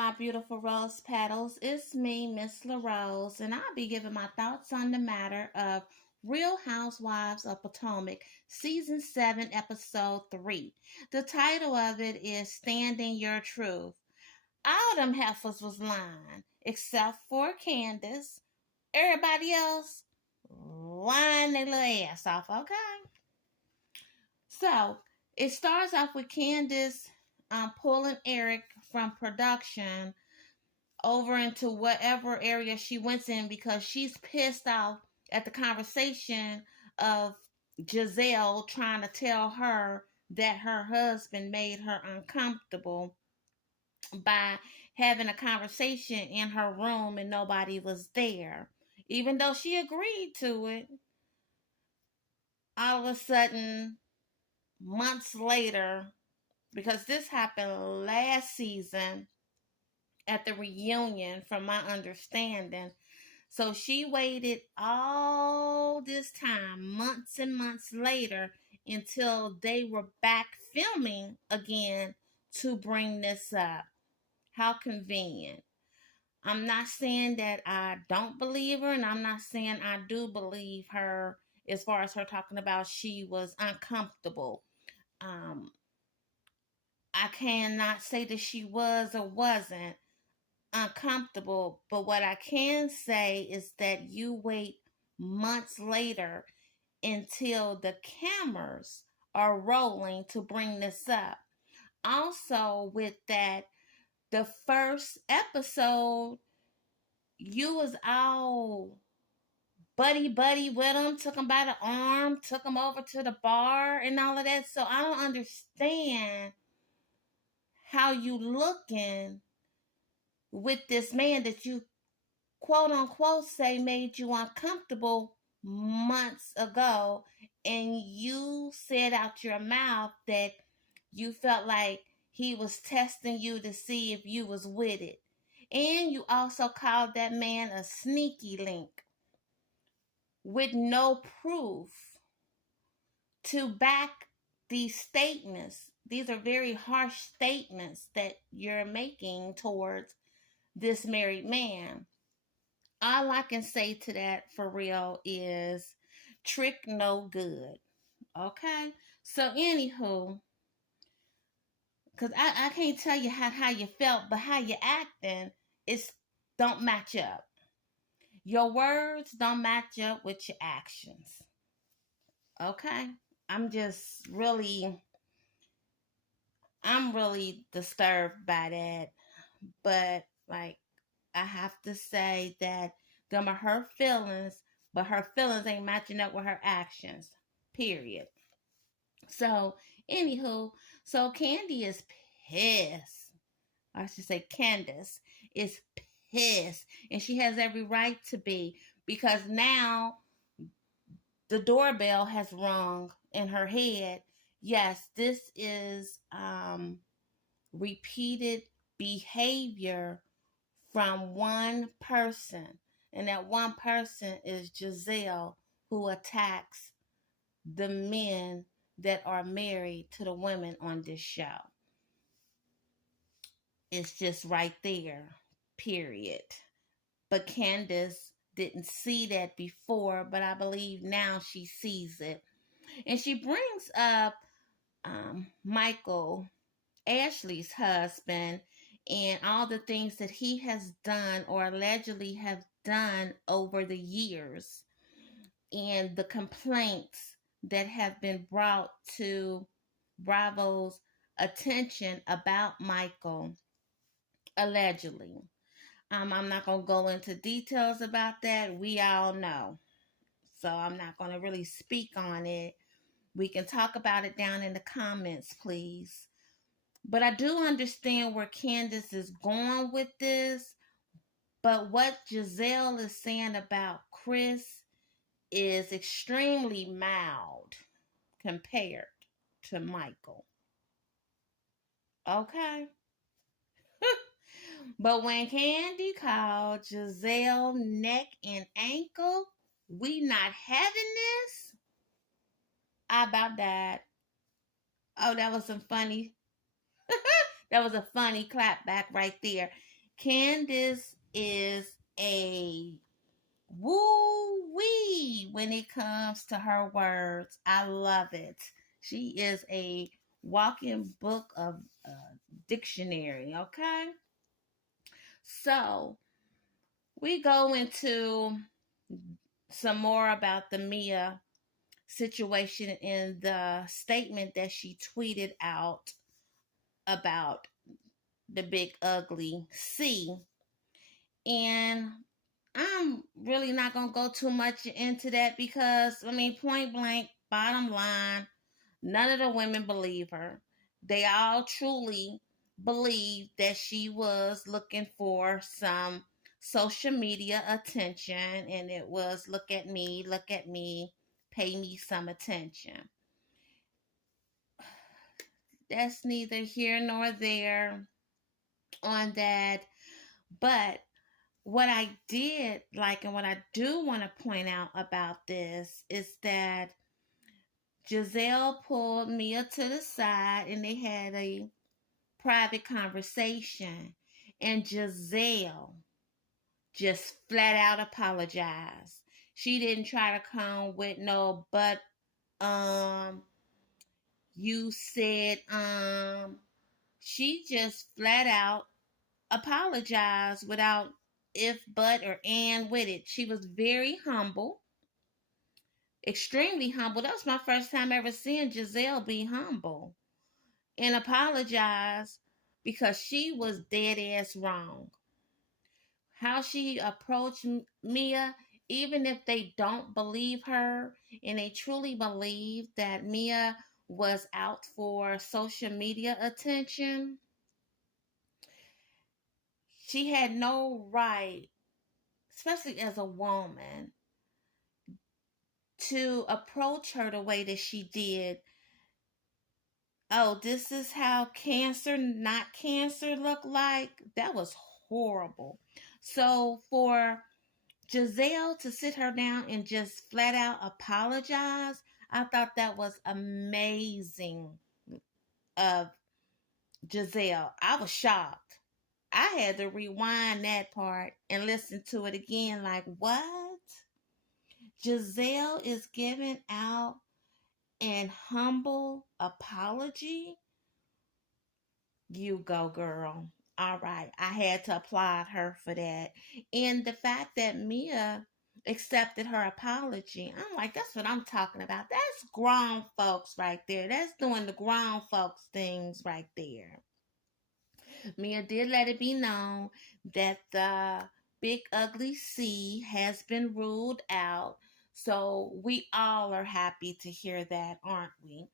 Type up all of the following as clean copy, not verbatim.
my beautiful rose petals. It's me, Miss LaRose, and I'll be giving my thoughts on the matter of Real Housewives of Potomac, Season 7, Episode 3. The title of it is Standing Your Truth. All them heifers was lying, except for Candace. Everybody else lying their little ass off, okay? So, it starts off with Candace pulling Eric from production over into whatever area she went in because she's pissed off at the conversation of Giselle trying to tell her that her husband made her uncomfortable by having a conversation in her room and nobody was there. Even though she agreed to it, all of a sudden, months later, because this happened last season at the reunion, from my understanding. So she waited all this time, months and months later, until they were back filming again to bring this up. How convenient. I'm not saying that I don't believe her, and I'm not saying I do believe her as far as her talking about she was uncomfortable. I cannot say that she was or wasn't uncomfortable, but what I can say is that you wait months later until the cameras are rolling to bring this up. Also, with that, the first episode, you was all buddy with him, took him by the arm, took him over to the bar and all of that. So I don't understand how you looking with this man that you quote unquote say made you uncomfortable months ago, and you said out your mouth that you felt like he was testing you to see if you was with it. And you also called that man a sneaky link with no proof to back these statements. These are very harsh statements that you're making towards this married man. All I can say to that for real is trick no good. Okay? So anywho, because I can't tell you how you felt, but how you acting is don't match up. Your words don't match up with your actions. Okay? I'm really disturbed by that. But like, I have to say that them are her feelings, but her feelings ain't matching up with her actions. Period. So, anywho, so Candy is pissed. I should say Candace is pissed. And she has every right to be, because now the doorbell has rung in her head. Yes, this is repeated behavior from one person, and that one person is Giselle, who attacks the men that are married to the women on this show. It's just right there, period. But Candace didn't see that before, but I believe now she sees it. And she brings up Michael, Ashley's husband, and all the things that he has done or allegedly have done over the years, and the complaints that have been brought to Bravo's attention about Michael, allegedly. I'm not going to go into details about that. We all know. So I'm not going to really speak on it. We can talk about it down in the comments, please. But I do understand where Candace is going with this. But what Giselle is saying about Chris is extremely mild compared to Michael. Okay? But when Candy called Giselle neck and ankle, we not having this, I about died. Oh, that was some funny. That was a funny clap back right there. Candace is a woo-wee when it comes to her words. I love it. She is a walking book of dictionary, okay? So, we go into some more about the Mia situation in the statement that she tweeted out about the big ugly C. And I'm really not going to go too much into that because, I mean, point blank, bottom line, none of the women believe her. They all truly believe that she was looking for some social media attention, and it was look at me, pay me some attention. That's neither here nor there on that. But what I did like and what I do want to point out about this is that Giselle pulled Mia to the side and they had a private conversation. And Giselle just flat out apologized. She didn't try to come with no, but you said she just flat out apologized without if, but, or and with it. She was very humble, extremely humble. That was my first time ever seeing Giselle be humble and apologize because she was dead ass wrong. How she approached Mia, even if they don't believe her and they truly believe that Mia was out for social media attention, she had no right, especially as a woman, to approach her the way that she did. Oh, this is how cancer, not cancer, look like. That was horrible. So for Giselle to sit her down and just flat out apologize, I thought that was amazing of Giselle. I was shocked. I had to rewind that part and listen to it again like, what? Giselle is giving out an humble apology? You go, girl. All right. I had to applaud her for that. And the fact that Mia accepted her apology, I'm like, that's what I'm talking about. That's grown folks right there. That's doing the grown folks things right there. Mia did let it be known that the big ugly C has been ruled out. So we all are happy to hear that, aren't we?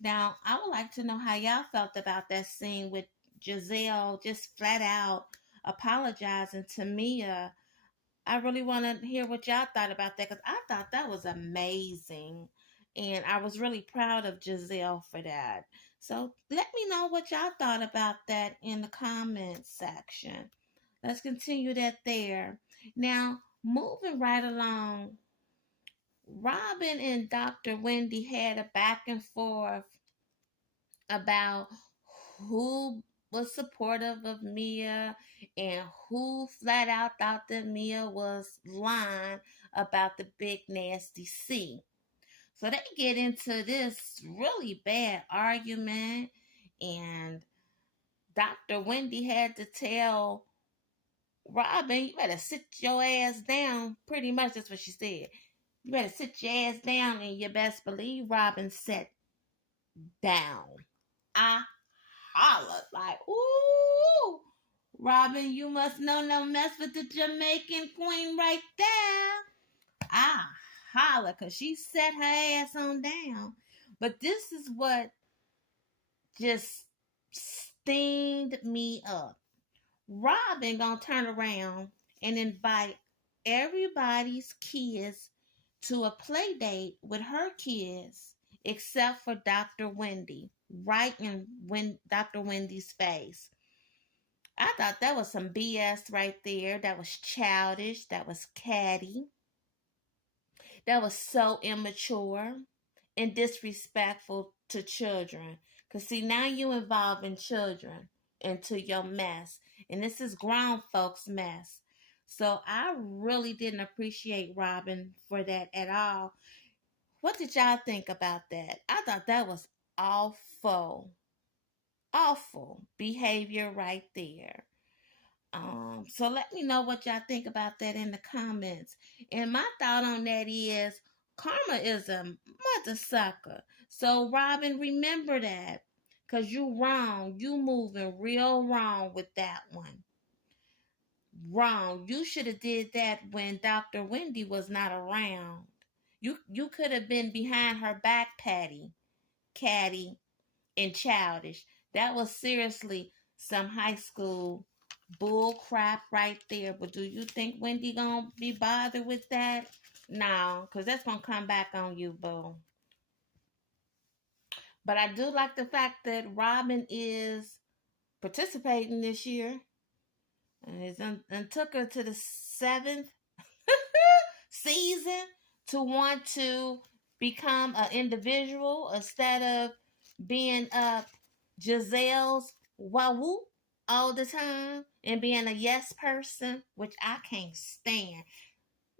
Now, I would like to know how y'all felt about that scene with Giselle just flat out apologizing to Mia. I really want to hear what y'all thought about that because I thought that was amazing. And I was really proud of Giselle for that. So let me know what y'all thought about that in the comments section. Let's continue that there. Now, moving right along, Robin and Dr. Wendy had a back and forth about who was supportive of Mia and who flat out thought that Mia was lying about the big nasty C. So they get into this really bad argument, and Dr. Wendy had to tell Robin, you better sit your ass down. Pretty much that's what she said. You better sit your ass down, and you best believe Robin sat down. I hollered like, ooh, Robin, you must know no mess with the Jamaican queen right there. I hollered because she set her ass on down. But this is what just steamed me up. Robin gonna turn around and invite everybody's kids to a play date with her kids except for Dr. Wendy, right in Dr. Wendy's face. I thought that was some BS right there. That was childish. That was catty. That was so immature and disrespectful to children. Because, see, now you involving children. into your mess. And this is grown folks' mess. So I really didn't appreciate Robin for that at all. What did y'all think about that? I thought that was awful. Awful behavior right there. So let me know what y'all think about that in the comments. And my thought on that is karma is a mother sucker. So Robin, remember that. Cause you wrong. You moving real wrong with that one. Wrong. You should have did that when Dr. Wendy was not around. You could have been behind her back, Patty, catty, and childish. That was seriously some high school bull crap right there. But do you think Wendy gonna be bothered with that? No, because that's gonna come back on you, boo. But I do like the fact that Robin is participating this year and took her to the 7th season to want to become an individual instead of being up Giselle's wahoo all the time and being a yes person, which I can't stand.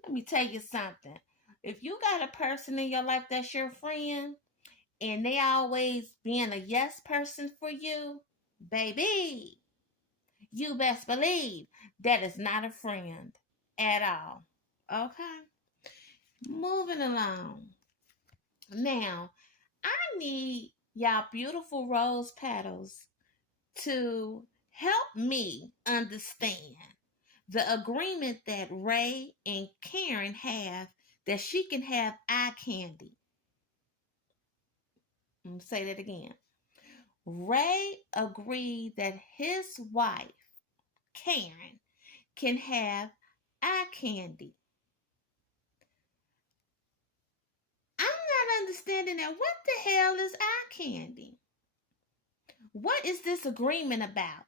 Let me tell you something. If you got a person in your life that's your friend and they always being a yes person for you, baby, you best believe that is not a friend at all. Okay? Moving along. Now, I need y'all beautiful rose petals to help me understand the agreement that Ray and Karen have that she can have eye candy. I'm going to say that again. Ray agreed that his wife, Karen, can have eye candy. I'm not understanding that. What the hell is eye candy? What is this agreement about?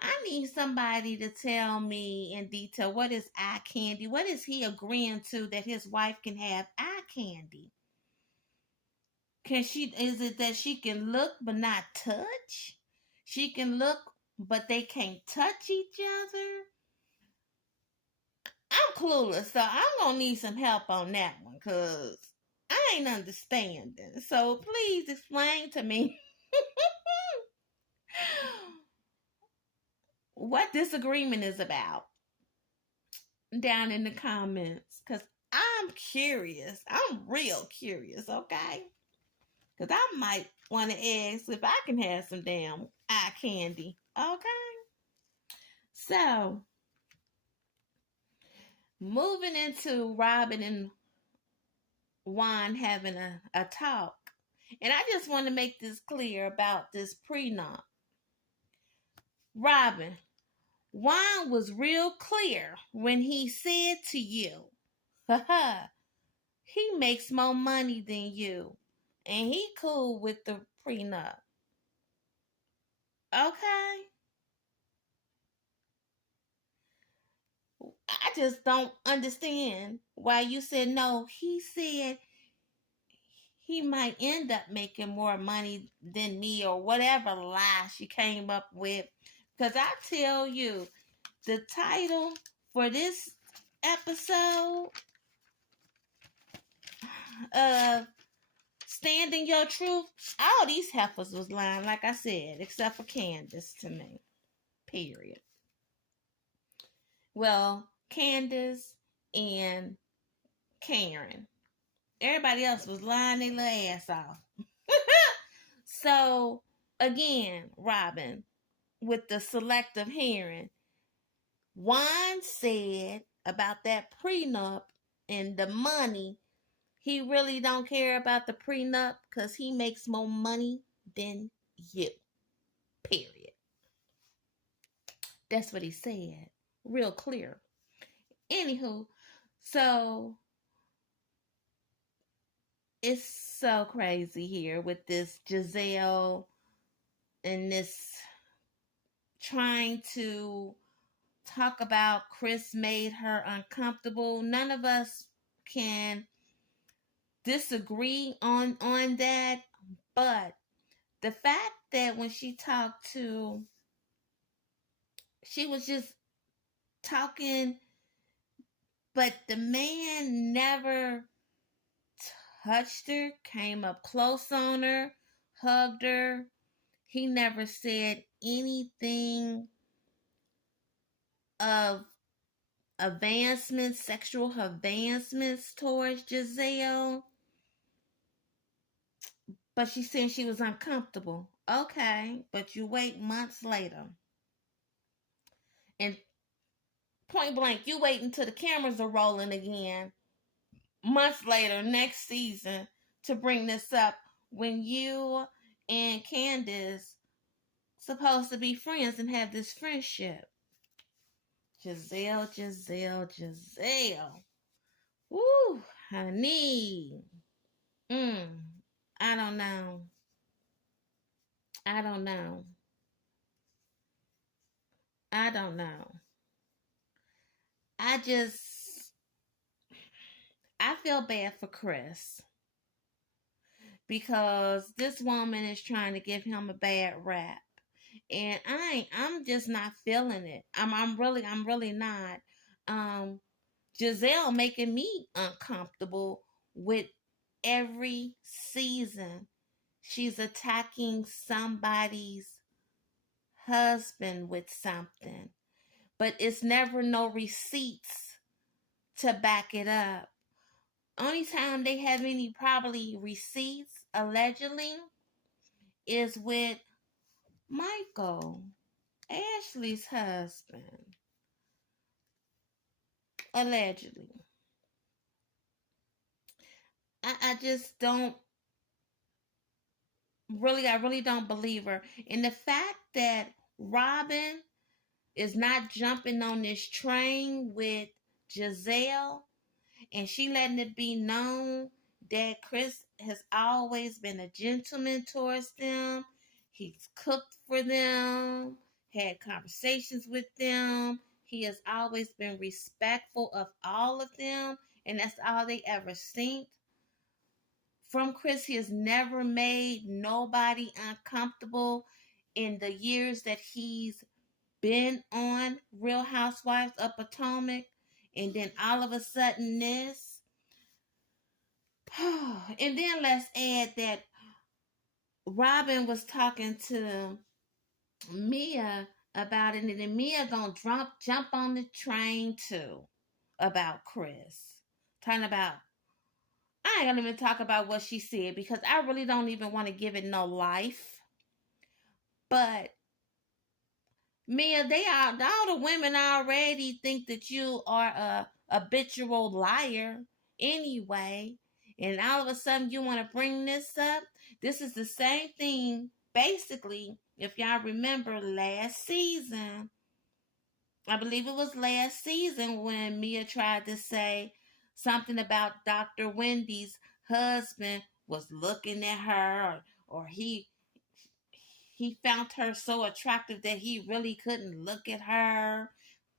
I need somebody to tell me in detail what is eye candy. What is he agreeing to that his wife can have eye candy? Is it that she can look but not touch? She can look but they can't touch each other? I'm clueless, so I'm gonna need some help on that one because I ain't understanding. So please explain to me what this agreement is about down in the comments because I'm curious. I'm real curious, okay? Because I might want to ask if I can have some damn eye candy, okay? So, moving into Robin and Juan having a talk. And I just want to make this clear about this prenup. Robin, Juan was real clear when he said to you, haha, he makes more money than you. And he cool with the prenup. Okay? I just don't understand why you said no. He said he might end up making more money than me or whatever lie she came up with. Because I tell you, the title for this episode of Standing Your Truth, all these heifers was lying, like I said, except for Candace to me. Period. Well, Candace and Karen. Everybody else was lying their little ass off. So, again, Robin, with the selective hearing, Juan said about that prenup and the money, he really don't care about the prenup because he makes more money than you. Period. That's what he said. Real clear. Anywho, so it's so crazy here with this Giselle and this trying to talk about Chris made her uncomfortable. None of us can disagree on that, but the fact that when she talked to She was just talking, but the man never touched her, came up close on her, hugged her. He never said anything of advancements, sexual advancements towards Giselle. But she said she was uncomfortable. Okay, but you wait months later. And point blank, you wait until the cameras are rolling again, months later, next season, to bring this up when you and Candace supposed to be friends and have this friendship. Giselle, Giselle, Giselle. Woo, honey. Mm, I don't know. I don't know. I don't know. I just, I feel bad for Chris because this woman is trying to give him a bad rap. And I'm just not feeling it. I'm really not. Um, Giselle making me uncomfortable with every season. She's attacking somebody's husband with something, but it's never no receipts to back it up. Only time they have any probably receipts, allegedly, is with Michael, Ashley's husband. Allegedly. I just don't really, I really don't believe her. And the fact that Robin is not jumping on this train with Giselle and she letting it be known that Chris has always been a gentleman towards them. He's cooked for them, had conversations with them. He has always been respectful of all of them, and that's all they ever seen from Chris. He has never made nobody uncomfortable in the years that he's been on Real Housewives of Potomac. And then all of a sudden this. And then let's add that Robin was talking to Mia about it, and then Mia gonna jump on the train too about Chris. Talking about, I ain't gonna even talk about what she said because I really don't even want to give it no life. But Mia, all the women already think that you are a habitual liar anyway. And all of a sudden you want to bring this up. This is the same thing, basically, if y'all remember last season. I believe it was last season when Mia tried to say something about Dr. Wendy's husband was looking at her, or he found her so attractive that he really couldn't look at her,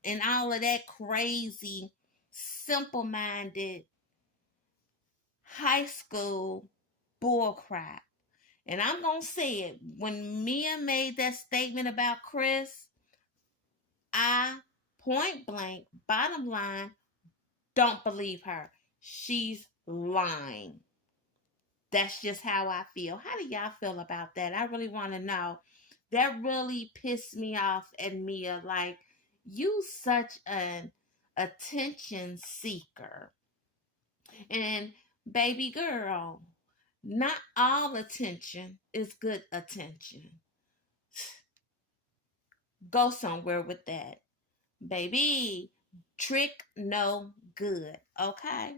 and all of that crazy, simple-minded high school bullcrap. And I'm gonna say it, when Mia made that statement about Chris, I point blank, bottom line, don't believe her. She's lying. That's just how I feel. How do y'all feel about that? I really want to know. That really pissed me off at Mia. Like, you such an attention seeker. And baby girl, not all attention is good attention. Go somewhere with that. Baby, trick no good. Okay?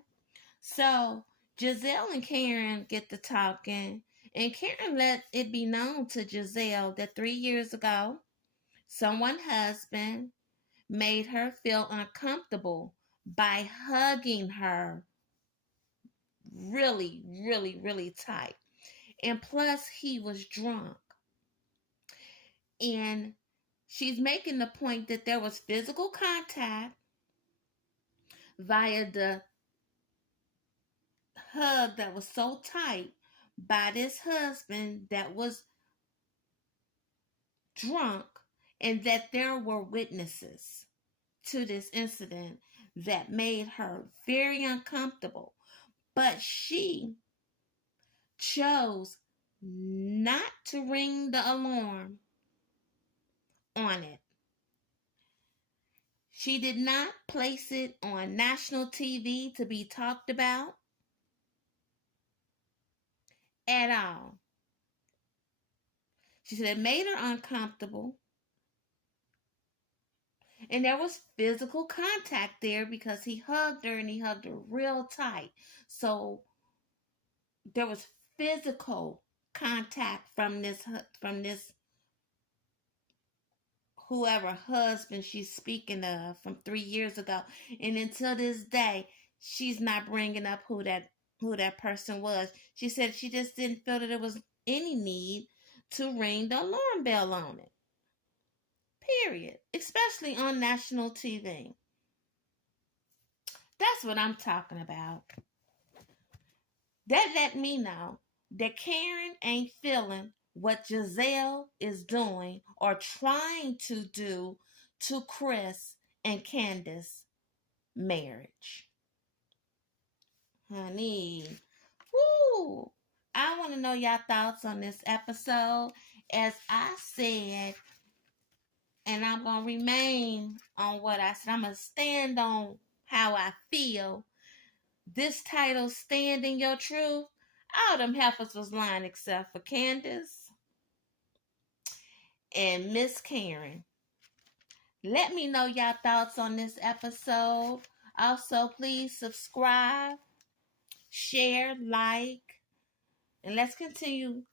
So Giselle and Karen get to talking, and Karen let it be known to Giselle that 3 years ago, someone's husband made her feel uncomfortable by hugging her really, really, really tight. And plus, he was drunk. And she's making the point that there was physical contact via the hug that was so tight by this husband that was drunk, and that there were witnesses to this incident that made her very uncomfortable. But she chose not to ring the alarm on it. She did not place it on national TV to be talked about at all. She said it made her uncomfortable. And there was physical contact there because he hugged her and he hugged her real tight. So there was physical contact from this whoever husband she's speaking of from 3 years ago. And until this day, she's not bringing up who that person was. She said she just didn't feel that there was any need to ring the alarm bell on it. Period. Especially on national TV. That's what I'm talking about. That let me know that Karen ain't feeling what Giselle is doing or trying to do to Chris and Candace's marriage. Honey, woo! I want to know y'all thoughts on this episode. As I said, and I'm going to remain on what I said. I'm going to stand on how I feel. This title, Stand in Your Truth, all them heifers was lying except for Candace and Miss Karen. Let me know y'all thoughts on this episode. Also, please subscribe, share, like, and let's continue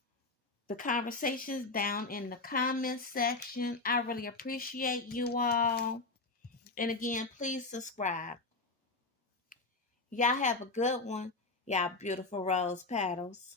the conversations down in the comments section. I really appreciate you all. And again, please subscribe. Y'all have a good one. Y'all beautiful rose petals.